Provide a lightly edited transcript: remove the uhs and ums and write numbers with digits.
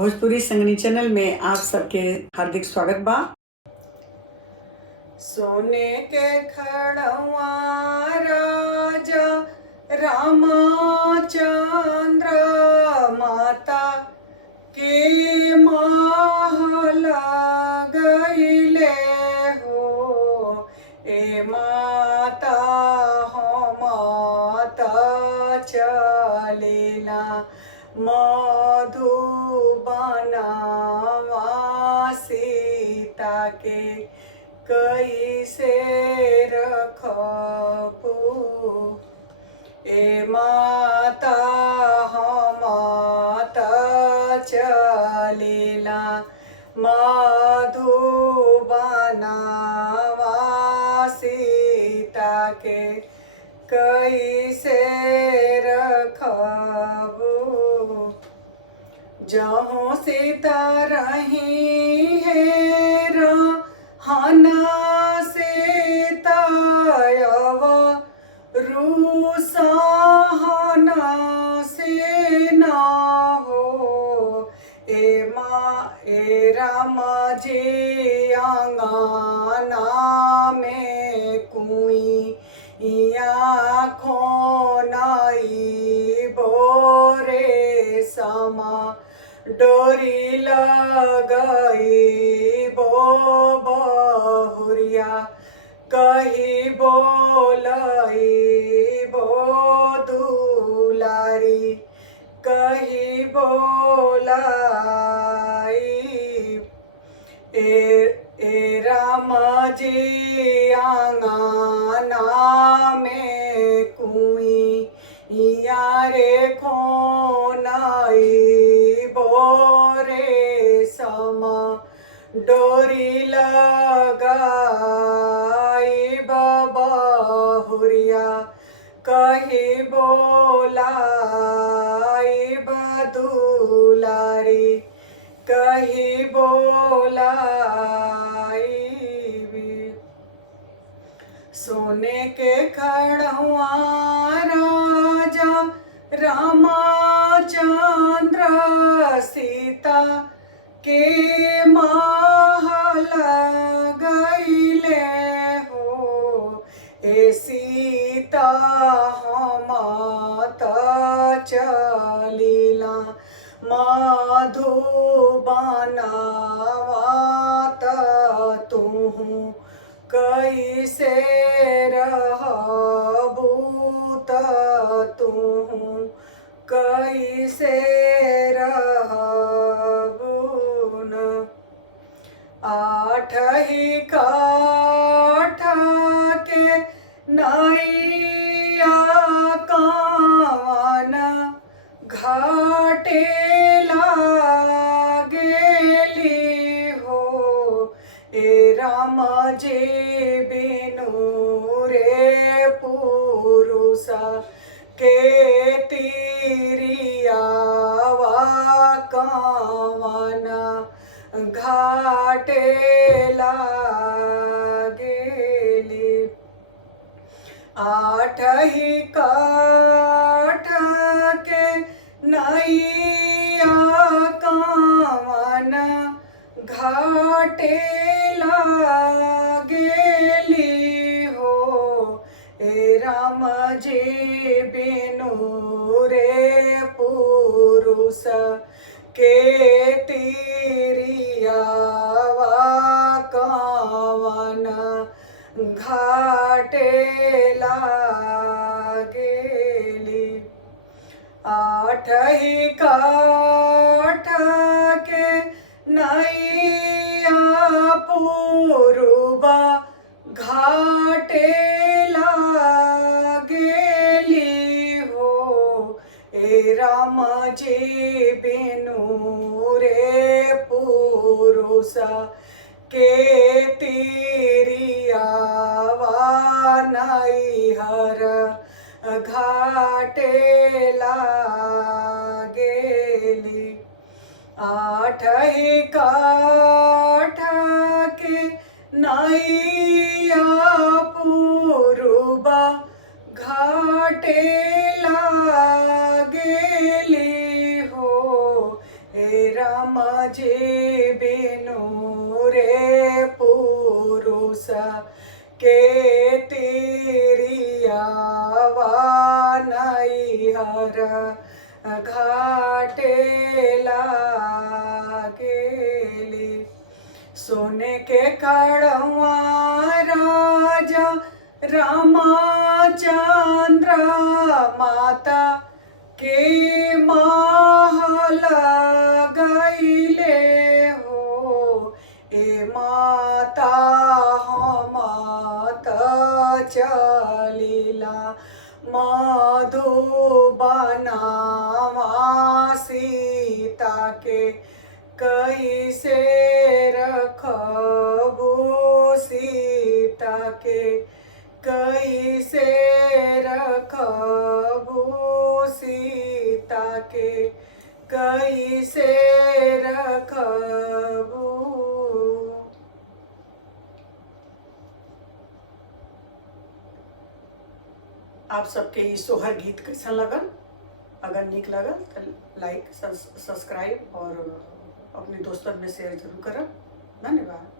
Bhojpuri संगनी channel में आप सबके हार्दिक स्वागत बा। सोने के खड़वा राजा रामचंद्र माता के महल गईले हो। ए माता हो माता चलेला मधुबनवा सीता के कैसे रखबू। ए माता हम माता चलेला मधुबनवा सीता के कैसे रखबू। जहाँ सीता रही है हना सीता रूसहना से ना हो। ए राम जी आंगना में कुई आँखों नाई बोरे समा डोरी लगई बो बहुरिया कही बोलई बो दुलारी कही बोलाई। ए राम जी आंगना में कुई यारे खोनाई बोरे समा डोरी लगाई बहुरिया कही बोलाई बदुलारी कही बोलाई। सोने के खड़वा राजा रामचंद्र सीता के महल गईले हो। ए सीता हम माता चलीला मधुबनवा तुहू कैसे रहबू तुहू कैसे रहबू। आठ ही काठ के नैया कावन घाटे लागेली हो। ए राम जी बिनु रे पुरुष के तीरियावा कावन घाटे लागेली। आठ ही काठ के नैया कावन घाटे लागेली हो। ए राम जी बिनु रे पुरुष के तीरियावा कावन घाटे लागेली। आठ ही काठ के नैया पूर्वा घाटे लागेली हो। ए राम जी बिनु रे पुरुष के तीरियावा नैहर घाटे लागेली। आठ ही काठ के नैया पूर्वा घाटे लागेली हो। ए हे राम जी बिनु रे पुरुष के तिरिया नहीं हर घाटे लागेली। सोने के कड़वा राजा रामचंद्र माता के महल गईले हो। ए माता हम त चलीला मधुबनवा सीता के कैसे रखबू सीता के कैसे रखबू सीता के कैसे रखबू। आप सबके ई सोहर गीत कैसा लगल? अगर निक लगल तो लाइक सब्सक्राइब और अपने दोस्तन में शेयर जरूर करब। धन्यवाद।